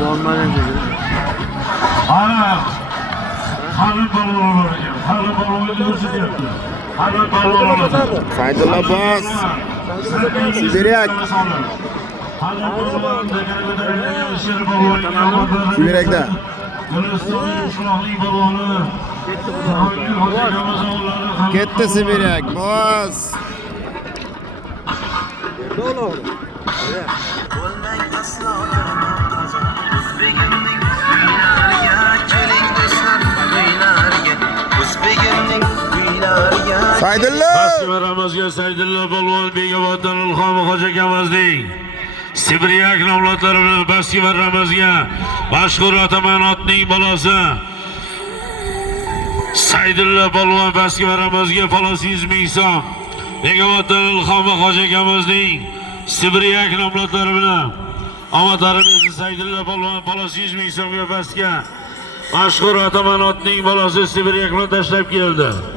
Yormadan dedi. Ana. Hali balonlar ekan. Hali balonlar ko'rsatyapti. Hali balonlar. Saydulla Abbos. Siberak. Hali balonlar degan ko'tarilgan sher balonlar. Siberakda. Ketdi Siberak. Bos. Saydulla. Baskiva Ramazga Saydulla Polvon Begovatdan Ilhom Hoji akamizning Sibriyak nomlari bilan Baskiva Ramazga mashhur ataman otning bolasi Saydulla Polvon Baskiva Ramazga falon 100 ming so'm Begovatdan Ilhom Hoji akamizning Sibriyak nomlari bilan amatarimiz Saydulla Polvon falon 100 ming so'mga pastga mashhur ataman otning bolasi Sibriyakni tashlab keldi.